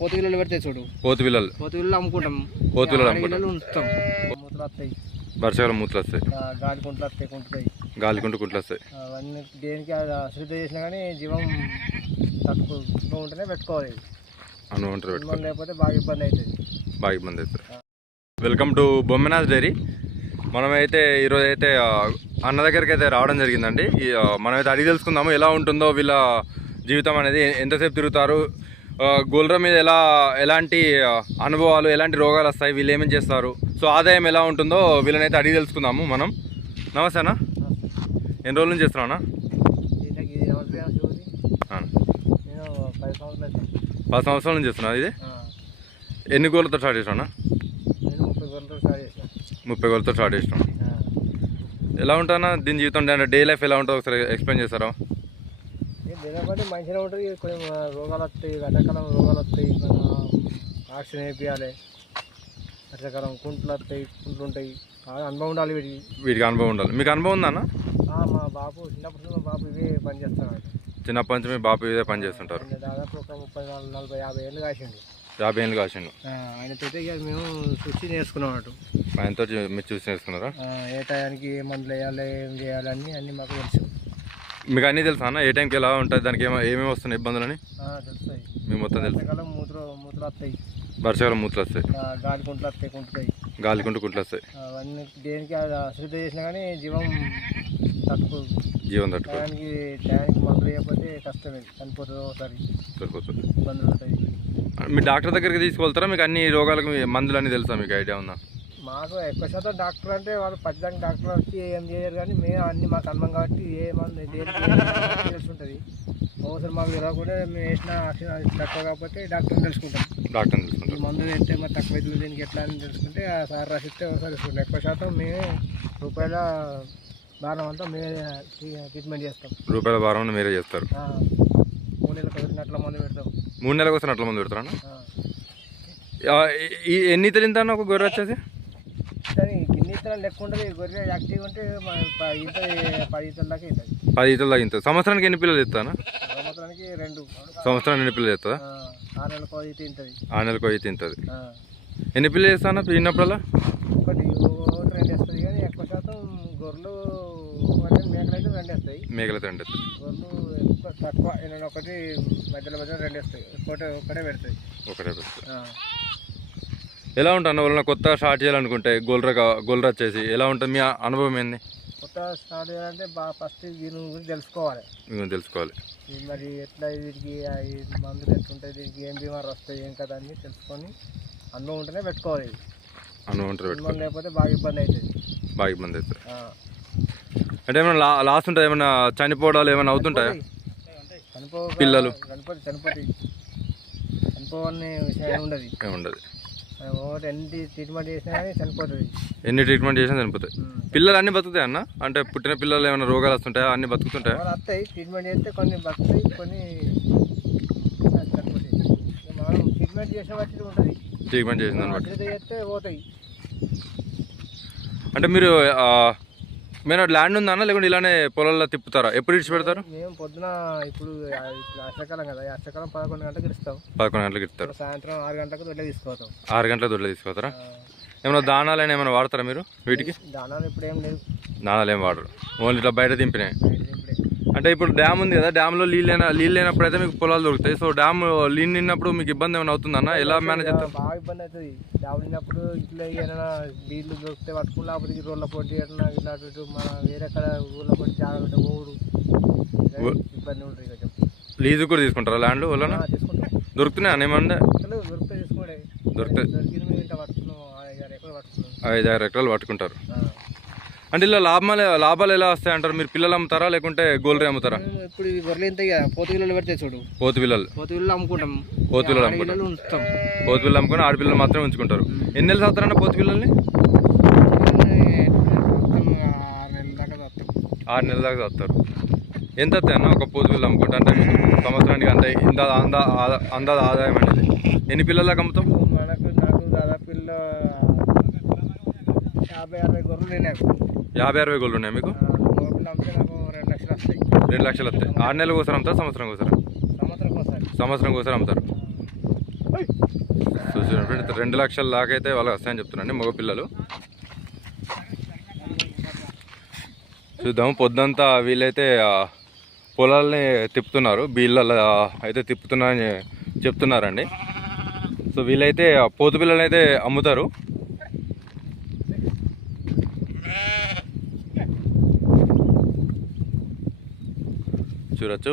పోతు పిల్లలు పెడితే చూడు, పోతు పిల్లలు అమ్ముకుంటాం. పోతు పిల్లలు అమ్ముకుంటాం. ఉంచుతాం. మూతలు వస్తాయి, వర్షాకాలం మూతలు వస్తాయి, గాలి కుంటలు వస్తాయి, కుంటుతాయి. కుట్లు వస్తాయి. అవన్నీ దేనికి శ్రద్ధ చేసినా కానీ జీవం తక్కువ ఉంటేనే పెట్టుకోవాలి. లేకపోతే బాగా ఇబ్బంది అవుతుంది. Welcome to Bommanath dairy. మనమైతే ఈరోజు అయితే అన్న దగ్గరికి అయితే రావడం జరిగిందండి. మనమైతే అడిగి తెలుసుకుందాము ఎలా ఉంటుందో వీళ్ళ జీవితం అనేది, ఎంతసేపు తిరుగుతారు, గొర్రె మీద ఎలాంటి అనుభవాలు, ఎలాంటి రోగాలు వస్తాయి, వీళ్ళు ఏమేమి చేస్తారు, సో ఆదాయం ఎలా ఉంటుందో వీళ్ళనైతే అడిగి తెలుసుకుందాము మనం. నమస్తే అన్న, ఎన్ని రోజుల నుంచి చేస్తున్నావు అన్న? 10 సంవత్సరాల నుంచి చేస్తున్నావు. ఇది ఎన్ని గోళ్ళతో స్టార్ట్ చేసినావు అన్న? 30 గోళ్ళతో స్టార్ట్ చేసినావు. ఎలా ఉంటుందన్నా దీని జీవితం, అంటే డే లైఫ్ ఎలా ఉంటుందో ఒకసారి ఎక్స్ప్లెయిన్ చేస్తారా? దీనిబట్టి మంచిగా ఉంటుంది. కొంచెం రోగాలు వస్తాయి, వర్షాకాలం రోగాలు వస్తాయి, ఆక్సిజన్ వేయాలి. వర్షాకాలం కుంట్లు వస్తాయి, కుంట్లు ఉంటాయి. అనుభవం ఉండాలి వీటికి అనుభవం ఉండాలి. మీకు అనుభవం ఉందా అన్న? మా బాబు చిన్నప్పటి నుంచి మా బాబు ఇవే పని చేస్తాడు. చిన్నప్పటి నుంచి మీ బాబు ఇదే పని చేస్తుంటారు. దాదాపు ఒక 30, 40, 50 ఏళ్ళు కాసిండు. 50 ఏళ్ళు కాసిండు. ఆయనతో మేము చూసి నేర్చుకున్నాం అన్నట్టు. ఆయనతో మీరు చూసి నేర్చుకున్నారా? ఏ టయానికి ఏ మందులు వేయాలి, ఏం చేయాలి అన్నీ మాకు తెలుసు. మీకు అన్నీ తెలుసా అన్న? ఏ టైంకి ఎలా ఉంటుంది, దానికి ఏమేమి వస్తున్నాయి ఇబ్బందులని తెలుస్తాయి. మీకు మొత్తం తెలుసు. వర్షాకాలం మూతలు వస్తాయి, వర్షాకాలం మూతలు వస్తాయి, గాలి కుంటలు వస్తాయి, కుంటుతాయి. కుట్లు వస్తాయి. అవన్నీ దేనికి శ్రద్ధ చేసినా కానీ జీవం తక్కువ. టయానికి మందులు వేయకపోతే కష్టమే, చనిపోతుంది. ఒకసారి సరిపోతుంది, ఇబ్బందులు అవుతాయి. మీ డాక్టర్ దగ్గరికి తీసుకెళ్తారా? మీకు అన్ని రోగాలకు మందులు అన్నీ తెలుసా? మీకు ఐడియా ఉందా? మాకు ఎక్కువ శాతం డాక్టర్ అంటే వాళ్ళు పచ్చదానికి డాక్టర్ వచ్చి ఏం చేయరు, కానీ మేము అన్ని మాకు అనుభవం కాబట్టి ఏ మందు దేనికి తెలిసి ఉంటుంది. ఒకసారి మాకు తెలియకుండా మేము వేసిన ఆక్సిజన్ తక్కువ కాకపోతే డాక్టర్ని తెలుసుకుంటాం. మందు వేస్తే మరి తక్కువ అవుతుంది, దీనికి ఎట్లా అని తెలుసుకుంటే ఆ సార్ రాసిస్తే ఒకసారి తెలుసుకుంటాం. ఎక్కువ శాతం మేమే రూపాయల భారం అంతా మేమే ట్రీట్మెంట్ చేస్తాం. రూపాయల భారం మీరే చేస్తారు. 3 నెలలకు ఒకటి అట్లా మందు పెడతాం. 3 నెలలకు వస్తే అట్లా మందు పెడతారా? ఎన్ని ఇతలు తింటాను ఒక గొర్రె వచ్చేసి? కానీ గిన్నె ఇతరాలు లెక్క ఉంటుంది. గొర్రె యాక్టివ్ ఉంటే 10 ఈతల దాకా అవుతుంది. 10 ఈతల దాకా ఇంత. సంవత్సరానికి ఎన్ని పిల్లలు ఇస్తానా? సంవత్సరానికి 2. సంవత్సరానికి ఎన్ని పిల్లలు ఇస్తుందా? 6 నెలలకు ఈత తింటుంది. 6 నెలలకు ఈత తింటుంది. ఎన్ని పిల్లలు ఇస్తానా తిన్నప్పుడల్లా? ఒకటి 2 వేస్తుంది, కానీ ఎక్కువ శాతం గొర్రెలు మేకలు అయితే 2 వేస్తాయి. మేకలు 2 వేస్తాయి. గొర్రెలు ఎక్కువ తక్కువ, ఒకటి మధ్యలో 2 వేస్తాయి. ఒకటే పెడతాయి. ఎలా ఉంటుంది వలన కొత్తగా స్టార్ట్ చేయాలనుకుంటే గొర్రె వచ్చేసి ఎలా ఉంటుంది? మీ అనుభవం ఏంది? కొత్తగా స్టార్ట్ చేయాలంటే ఫస్ట్ దీని గురించి తెలుసుకోవాలి. మరి ఎట్లా వీటికి మందులు ఎట్లుంటాయి, దీనికి ఏం బీమారు వస్తాయి, ఏం కదా అని తెలుసుకొని అనుభవం ఉంటేనే పెట్టుకోవాలి. అనుభవం లేకపోతే బాగా ఇబ్బంది అవుతుంది. అంటే ఏమైనా లాస్ ఉంటుంది? ఏమైనా చనిపోవడాలు ఏమైనా అవుతుంటాయా? పిల్లలు చనిపోవాలని విషయం ఉండదు. ఎన్ని ట్రీట్మెంట్ చేసినా కానీ చనిపోతుంది. ఎన్ని ట్రీట్మెంట్ చేసినా చనిపోతాయి. పిల్లలు అన్ని బతుకుతాయి అన్న? అంటే పుట్టిన పిల్లలు ఏమైనా రోగాలు వస్తుంటాయా? అన్ని బతుకుతుంటాయా? వస్తాయి. ట్రీట్మెంట్ చేస్తే కొన్ని బతుకుతాయి, కొన్ని చనిపోతాయి. మనం ట్రీట్మెంట్ చేసిన బట్టి ఉంటుంది. ట్రీట్మెంట్ చేసిన దాన్ని బట్టి చేస్తే పోతాయి. అంటే మీరు ల్యాండ్ ఉందా అన్న, లేకుంటే ఇలానే పొలాల్లో తిప్పుతారా? ఎప్పుడు ఇడిచి పెడతారు? మేము పొద్దున ఇప్పుడు వర్షాకాలం కదా, వర్షాకాలం 11 గంటలకు ఇస్తాం. 11 గంటలకు ఇస్తారు. సాయంత్రం 6 గంటలకు దొడ్లే తీసుకుపోతాం. 6 గంటలకు దొడ్లే తీసుకుపోతారా? ఏమైనా దానాలు అయినా ఏమైనా వాడతారా మీరు వీటికి? దానాలు ఇప్పుడు ఏం లేదు. దానాలు ఏం వాడరు, ఓన్లీ ఇట్లా బయట దింపినాయి. అంటే ఇప్పుడు డ్యామ్ ఉంది కదా, డ్యామ్లో నీళ్ళు లేనప్పుడు అయితే మీకు పొలాలు దొరుకుతాయి. సో డ్యామ్ నీళ్ళు నిన్నప్పుడు మీకు ఇబ్బంది ఏమైనా అవుతుందన్న? ఎలా మేనేజ్ చేస్తారు? బాగా ఇబ్బంది అవుతుంది. డ్యామ్ నిన్నప్పుడు ఇట్లా ఏమైనా నీళ్ళు దొరికితే పట్టుకుని, లేకపోతే రోడ్ల పొట్టి అట్లా ఇట్లా మన వేరే ఊళ్ళో పొట్టి జాగ్రత్త ఊడు ఇబ్బంది ఉంటుంది. కొంచెం లీజు కూడా తీసుకుంటారా ల్యాండ్? వల్ల తీసుకుంటాం. దొరుకుతున్నాయి అని ఏమన్నా? దొరికితే తీసుకోండి. దొరుకుతాయి. దొరికింది ఇంత పట్టుకున్నాం, 5-6 ఎకరాలు పట్టుకున్నాం. 5-6 ఎకరాలు పట్టుకుంటారు. అంటే ఇలా లాభాలు ఎలా వస్తాయి అంటారు? మీరు పిల్లలు అమ్ముతారా, లేకుంటే గొర్రె అమ్ముతారా? ఇప్పుడు ఈ గొర్రెలు ఇంత పోతు పిల్లలు పెడితే చూడు, పోతు పిల్లలు అమ్ముకుంటాం. పోతు పిల్లలు అమ్ముకుంటాం. పోతు పిల్లలు అమ్ముకొని ఆడపిల్లలు మాత్రమే ఉంచుకుంటారు. ఎన్ని నెలలు చదువుతారన్న పోతు పిల్లల్ని? 6 నెలల దాకా చదువుతారు. ఎంత వస్తాయి అన్న ఒక పోతు పిల్లలు అమ్ముకుంటా? అంటే సంవత్సరానికి అందాజ ఆదాయం అనేది ఎన్ని పిల్లల దాకా అమ్ముతాం? నాకు దాదాపు 50-60 గొర్రెలు ఉన్నాయి. 50-60 గొర్రెలు ఉన్నాయి మీకు? 2 లక్షలు వస్తాయి. 2 లక్షలు వస్తాయి. 6 నెలలకు ఒకసారి అమ్ముతారు? సంవత్సరం ఒకసారి? సంవత్సరం ఒకసారి అమ్ముతారు. సో చూడండి 2 లక్షల దాకా అయితే వాళ్ళకి వస్తాయని చెప్తున్నారండి మగ పిల్లలు. చూద్దాం. పొద్దంతా వీళ్ళైతే పొలాలని తిప్పుతున్నారు, బీళ్ళ అయితే తిప్పుతున్నారని చెప్తున్నారండి. సో వీళ్ళైతే పోతు పిల్లలు అయితే అమ్ముతారు. చూడొచ్చు.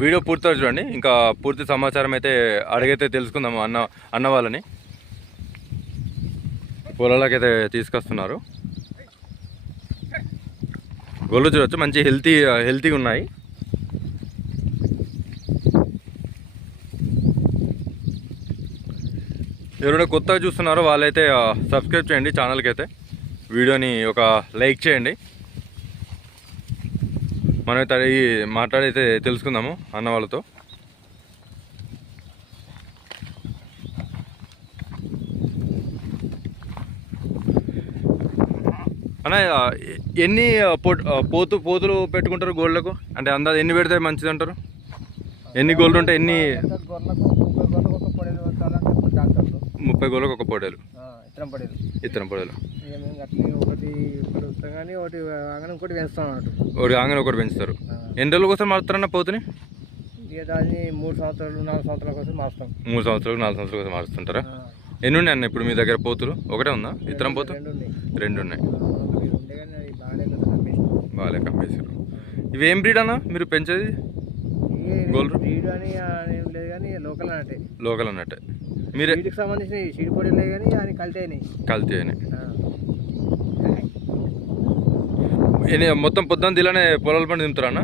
వీడియో పూర్తిగా చూడండి. ఇంకా పూర్తి సమాచారం అయితే అడిగైతే తెలుసుకుందాము అన్న వాళ్ళని. పొలాలకైతే తీసుకొస్తున్నారు. గొల్లు చూడొచ్చు, మంచి హెల్తీగా ఉన్నాయి. ఎవరైనా కొత్తగా చూస్తున్నారో వాళ్ళైతే సబ్స్క్రైబ్ చేయండి ఛానల్కి అయితే, వీడియోని ఒక లైక్ చేయండి. మనమైతే అడిగి మాట్లాడైతే తెలుసుకుందాము అన్న వాళ్ళతో. అన్న ఎన్ని పోతులు పెట్టుకుంటారు గోళ్ళకు? అంటే అందాజ ఎన్ని పెడితే మంచిది అంటారు? ఎన్ని గోళ్ళు ఉంటాయి? ఎన్ని? 30 గోళ్ళకు ఒక పొడేలు, ఇత్తనం పొడేలు. ఒకటి ఆంగన ఒకటి పెంచుతారు. ఎన్ని రోజుల కోసం మారుతారన్న పోతుని? 3 సంవత్సరాలు 4 సంవత్సరాల కోసం మారుస్తాం. 3 సంవత్సరాలు 4 సంవత్సరాల కోసం మారుస్తుంటారా? ఎన్ని ఉన్నాయి అన్న ఇప్పుడు మీ దగ్గర పోతులు? ఒకటే ఉందా ఇత్తనం పోతు? 2 ఉన్నాయి. బాగా కమ్మేశారు. ఇవి ఏం బ్రీడ్ అన్న మీరు పెంచేది? గోల్డ్ బ్రీడ్ అని ఏం లేదు కానీ లోకల్ అన్నట్టే. మీరే వీటికి సంబంధించిన సీడ్ పొడిలే కానీ అది కల్తీ అయినాయి. మొత్తం పొద్దున్న ఇలానే పొలాల పండి తింటారా అన్న?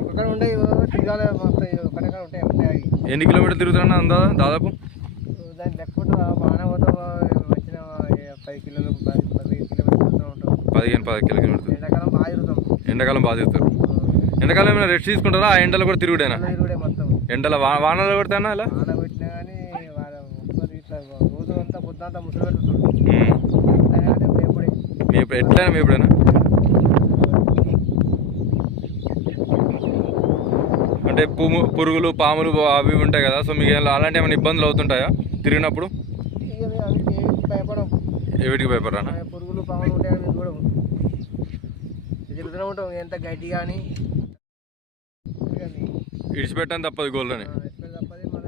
ఒక్కడ ఉండే తిరగాలి మొత్తం ఉంటాయి. ఎన్ని కిలోమీటర్లు తిరుగుతారన్న అందా దాదాపు? దాన్ని లేకపోతే బాగానే పోతాం. వచ్చిన 10 కిలోమీటర్లు 15 కిలోమీటర్లు. ఎండాకాలం బాగా తిరుగుతాం. ఎండాకాలం బాగా తిరుగుతారు. ఎండాకాలం ఏమైనా రెస్ట్ తీసుకుంటారా? ఆ ఎండలు కూడా తిరుగుడేనా? మొత్తం ఎండల వానలు కొడతానా? ఇలా వాన కొట్టినా కానీ ఇట్లా రోజు అంతా పొద్దుంతా ముసలి పెడుతుంది. ఎట్లయినా మీ ఎప్పుడైనా అంటే పురుగులు పాములు అవి ఉంటాయి కదా, సో మీకు అలాంటి ఏమైనా ఇబ్బందులు అవుతుంటాయా తిరిగినప్పుడు? వీటికి భయపడరా? పురుగులు పాములు ఉంటాయని కూడా తిరుగుతూనే ఉంటాం. ఎంత గడ్డి కానీ ఇడిచిపెట్టని తప్పదు గోళ్ళని. తప్పది. మన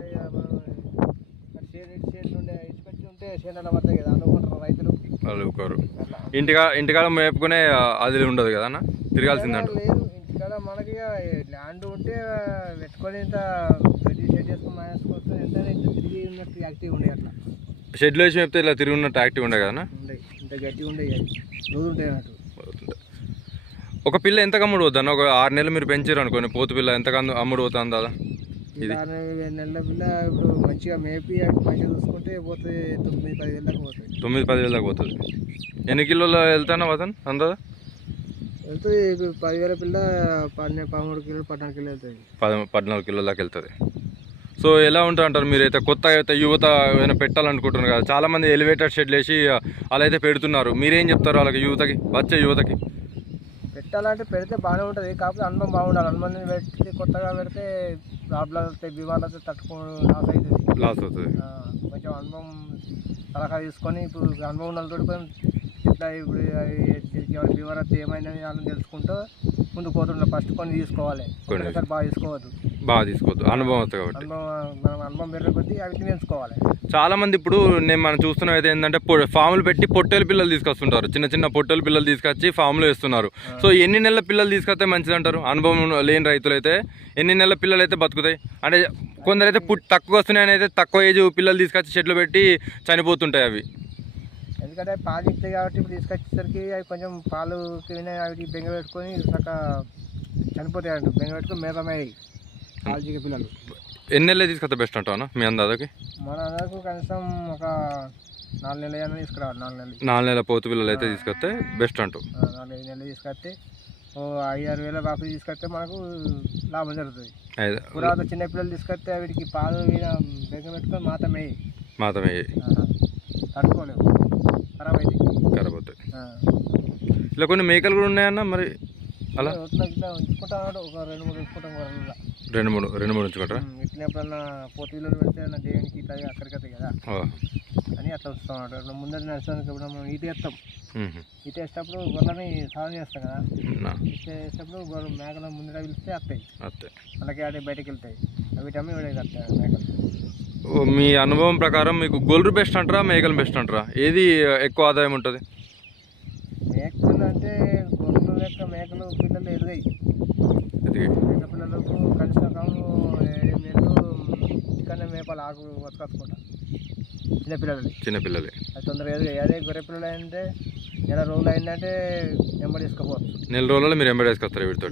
ఇడిచిపెట్టి ఉంటే చేనులో పడతాయి కదా, అనుకుంటారు రైతులు. వాళ్ళు ఇంటికాడ మేపుకునే అది ఉండదు కదా అన్న, తిరగాల్సిందంట. లేదు, ఇంటికాడ మనకి ల్యాండ్ ఉంటే పెట్టుకొని ఇంత షెడ్ చేసుకుని మానేసుకొస్తే ఎంత తిరిగి ఉన్నట్టు యాక్టివ్ ఉండే. అట్లా షెడ్లో వేసి మేపితే ఇలా తిరిగి ఉన్నట్టు యాక్టివ్ ఉండే కదా? ఇంత గట్టిగా ఉండే రోజు ఉంటాయి అన్నట్టు. ఒక పిల్ల ఎంత అమ్ముడు పోద్ది అన్న? ఒక 6 నెలలు మీరు పెంచారు అనుకోండి, పోతు పిల్ల ఎంత అమ్ముడు పోతుంది దాదా? ఇది 6 నెలల పిల్ల ఇప్పుడు మంచిగా మేపి మంచిగా చూసుకుంటే పోతే 9-10 వేల దాకా పోతుంది. 9-10 వేల దాకా పోతుంది. ఎన్ని కిలోలు వెళ్తానా వదన్ అందా? వెళ్తుంది. 10,000 పిల్ల 13 కిలోలు 14 కిలోలు వెళ్తుంది. 14 కిలోల దాకా వెళ్తుంది. సో ఎలా ఉంటుంది అంటారు మీరైతే? కొత్తగా అయితే యువత ఏమైనా పెట్టాలనుకుంటున్నారు కదా, చాలామంది ఎలివేటెడ్ షెడ్లు వేసి అలా అయితే పెడుతున్నారు. మీరేం చెప్తారు వాళ్ళకి, వచ్చే యువతకి? పెట్టాలంటే పెడితే బాగానే ఉంటుంది, కాకపోతే అనుభవం బాగుండాలి. అనుభవం పెడితే కొత్తగా పెడితే ప్రాబ్లం వస్తాయి, బీమార్లు తట్టుకోవడం లాస్ అవుతుంది. కొంచెం అనుభవం సలహా తీసుకొని ఇప్పుడు అనుభవం ఉన్న తోటి కొంచెం ఇట్లా ఇప్పుడు బీమార్ వస్తే ఏమైనా వాళ్ళని తెలుసుకుంటూ ముందుకు పోతుంటారు. ఫస్ట్ కొన్ని తీసుకోవాలి, బాగా తీసుకోవద్దు. అనుభవం వస్తుంది కాబట్టి అనుభవం పెరిగే కొద్దీ అవి నేర్చుకోవాలి. చాలా మంది ఇప్పుడు మనం చూస్తున్నాం అయితే ఏంటంటే ఫామ్లు పెట్టి పొట్టేలు పిల్లలు తీసుకొస్తుంటారు. చిన్న పొట్టేలు పిల్లలు తీసుకొచ్చి ఫామ్లో వేస్తున్నారు. సో ఎన్ని నెలల పిల్లలు తీసుకొస్తే మంచిది అంటారు? అనుభవం లేని రైతులు అయితే ఎన్ని నెలల పిల్లలు అయితే బతుకుతాయి? అంటే కొందరైతే తక్కువ వస్తున్నాయని అయితే తక్కువ ఏజ్ పిల్లలు తీసుకొచ్చి షెడ్లు పెట్టి చనిపోతుంటాయి అవి. ఎందుకంటే పాలు ఇస్తాయి కాబట్టి ఇప్పుడు తీసుకొచ్చేసరికి అవి కొంచెం పాలు అవి బెంగ పెట్టుకొని చనిపోతాయి అంట. బెంగ పెట్టుకొని మేతమయ్యాయి పాలు చిక్క పిల్లలు. ఎన్ని నెలలు తీసుకొస్తే బెస్ట్ అంటావా మీ అందాజకి? మన అందాజకు కనీసం ఒక 4 నెలలు అయినా తీసుకురావాలి. 4 నెలల పోతు పిల్లలు అయితే తీసుకొస్తే బెస్ట్ అంటూ. 4-5 నెలలు తీసుకొస్తే 5-6 వేల బాపులు తీసుకొస్తే మనకు లాభం జరుగుతుంది. తర్వాత చిన్న పిల్లలు తీసుకొస్తే వీటికి పాలు బెంగ పెట్టుకొని మాతమయ్యాయి తట్టుకోలేవు, ఖరాబ్ అవుతాయి. ఇలా కొన్ని మేకలు కూడా ఉన్నాయన్న మరి అలా ఉంచుకుంటా ఒక 2-3 ఉంచుకుంటాం. రెండు మూడు ఉంచుకుంటారా? ఇట్లా ఎప్పుడన్నా పోటీలు పెడితే దేవునికి ఇట్లా అక్కడికి వస్తాయి కదా అని అట్లా వస్తాం. ముందర నడుస్తానికి ఇప్పుడు మనం ఈత వేస్తాం. ఈత వేసేటప్పుడు గొర్రెని సాధన చేస్తాం కదా, ఈత వేసేటప్పుడు గొర్రె మేకలు ముందర పిలిస్తే వస్తాయి, వాళ్ళకి ఆడే బయటకు వెళ్తాయి. వీటమ్మి వస్తాయి మేకలు. మీ అనుభవం ప్రకారం మీకు గొర్రెలు బెస్ట్ అంటారా మేకలు బెస్ట్ అంటారా? ఏది ఎక్కువ ఆదాయం ఉంటుంది? మేకలు అంటే గొర్రెలు లెక్క మేకలు పిల్లలు ఎదుగాయి. మేక పిల్లలకు కలిసిన కాము మేలు చికెన్ మేపాలు ఆకు వతకచ్చుకుంటా చిన్నపిల్లలు అది తొందరగా ఎదుగాయి. అదే గొర్రె పిల్లలు అంటే నెల రోజులు అయిందంటే ఎంబడి వేసుకోవచ్చు. నెల రోజుల్లో మీరు ఎంబడి వేసుకొస్తారు వీటితో?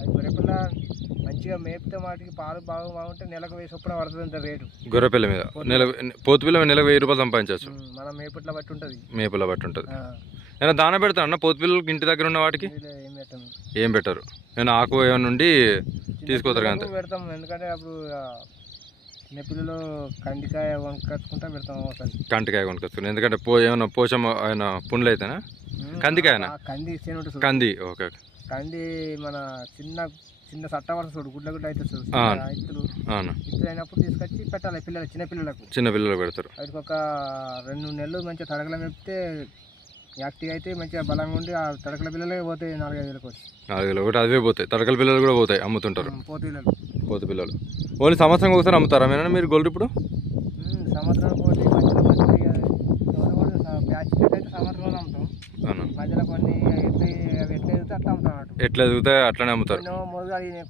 అది గొర్రె పిల్ల మంచిగా మేపితే వాటికి పాలు బాగుంటే నెలకు 1000 చొప్పున పడుతుంది రేటు. గొర్రె పిల్ల మీద పోతు పిల్ల నెలకు 1000 రూపాయలు సంపాదించవచ్చు. మనం మేపుట్ల బట్టి ఉంటుంది. మేపుల బట్టి ఉంటుంది. ఏమైనా దాన పెడతారు అన్న పోతు పిల్లలకి ఇంటి దగ్గర ఉన్న వాటికి? ఏం పెట్టరు, నేను ఆకు ఏమైనా నుండి తీసుకుపోతారు అంతే పెడతాం. ఎందుకంటే అప్పుడు చిన్నపిల్లలు కందికాయ కొనుక్కొచ్చుకుంటా పెడతాం. కందికాయ కొనుక్కొచ్చుకుంటాం ఎందుకంటే ఏమైనా పోషం ఏమైనా పుండ్లు అయితేనా? కందికాయనా? కంది. ఓకే. కంది మన చిన్న చిన్న సట్ట వరుస చూడు, గుడ్ల అయితే చూడు, ఇత్తులు అయినప్పుడు తీసుకొచ్చి పెట్టాలి చిన్నపిల్లలకు పెడతారు. వాటికి ఒక 2 నెలలు మంచిగా తడకల మేపితే యాక్టివ్ అయితే మంచిగా బలంగా ఉండి ఆ తడకల పిల్లలే పోతాయి. 4-5 వేలకు వచ్చి 4 వేలు ఒకటి అవే పోతాయి. తడకల పిల్లలు కూడా పోతాయి, అమ్ముతుంటారు. పోతు పిల్లలు ఓన్లీ సంవత్సరం ఒకసారి అమ్ముతారా మీరు గొర్రెలు ఇప్పుడు? సంవత్సరం పోటీ బ్యాచ్ అయితే సంవత్సరంలో అమ్ముతాం. మధ్యలో కొన్ని ఎట్లా ఎదిగితే అట్లా అమ్ముతాం. ఎట్లా ఎదిగితే అట్లనే అమ్ముతారు.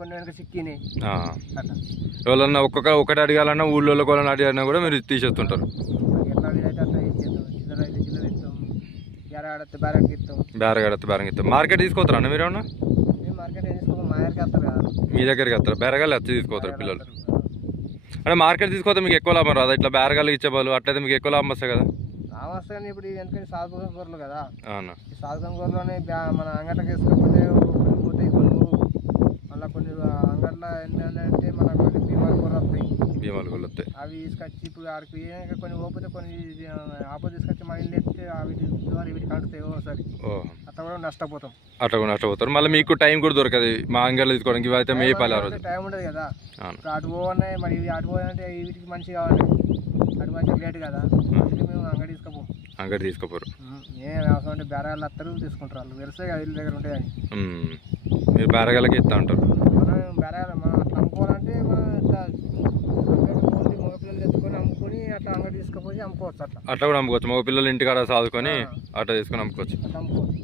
కొన్ని వెనక సిక్కినాయి అట్లా. ఎవరన్నా ఒకటి అడగాలన్నా ఊళ్ళో వాళ్ళని అడిగాలన్నా కూడా మీరు తీసేస్తుంటారు. ఎట్లా వీలైతే అట్లా ఇచ్చేస్తాం. చిల్లర అయితే చిల్లర ఇస్తాం, బేరగాడితే బేరంగా ఇస్తాం. మార్కెట్ తీసుకోతారా అన్న మీరు ఏమన్నా? మార్కెట్ తీసుకోవాలి, మా దగ్గరికి వస్తారు కదా. మీ దగ్గరికి వస్తారు, బేరగాళ్ళు వచ్చి తీసుకోతారు పిల్లలు. అంటే మార్కెట్ తీసుకోతే మీకు ఎక్కువ లాభం రాదా? ఇట్లా బేరగాళ్ళు ఇచ్చే వాళ్ళు అట్లయితే మీకు ఎక్కువ లాభం వస్తాయి కదా? వస్తాయి కానీ ఇప్పుడు ఎందుకంటే సాధుకం గొర్రెలు కదా. ఈ సాధుకం గొర్రెలోనే మన అంగట్లకి వేసుకోకపోతే కొన్ని పోతాయి, కొన్ని మళ్ళీ కొన్ని అంగట్లో ఏంటంటే మన కొన్ని భీమాలు గొర్రెలు వస్తాయి. అవి తీసుకొచ్చి ఇప్పుడు ఆడికి కొన్ని పోతే కొన్ని ఆపో తీసుకొచ్చి మన ఇల్లు ఎత్తే వీటికి అంటుతాయి ఒకసారి. అట్లా కూడా నష్టపోతారు. మళ్ళీ మీకు టైం కూడా దొరకదు మా అంగట్లో తీసుకోవడానికి. ఇవి అయితే టైం ఉండదు కదా. అటు పోవన్నాయి మరి ఇవి అటు పోవాలంటే వీటికి మంచి కావాలి, అటు మంచిగా లేట్ కదా. మేము అంగడి తీసుకోపోరు. ఏం అవసరం అంటే బేరగాళ్ళు వస్తారు తీసుకుంటారు. వాళ్ళు వెలిసే ఇల్లు దగ్గర ఉంటాయి అని మీరు బేరగాళ్ళకి ఇస్తా ఉంటారు. మనం అట్లా అమ్ముకోవాలంటే మనం ఇట్లా మగపిల్లలు తెచ్చుకొని అమ్ముకొని అట్లా అంగడి తీసుకుపోయి అమ్ముకోవచ్చు. అట్లా కూడా అమ్ముకోవచ్చు. మగ పిల్లలు ఇంటికాడ సాదుకొని అట్లా తీసుకొని అమ్ముకోవచ్చు. అట్లా అమ్ముకోవచ్చు.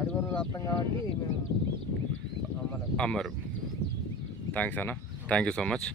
అడిగొర్రెలు అర్థం కాబట్టి మేము అమ్మరు. థ్యాంక్స్ అన్న, థ్యాంక్ యూ సో మచ్.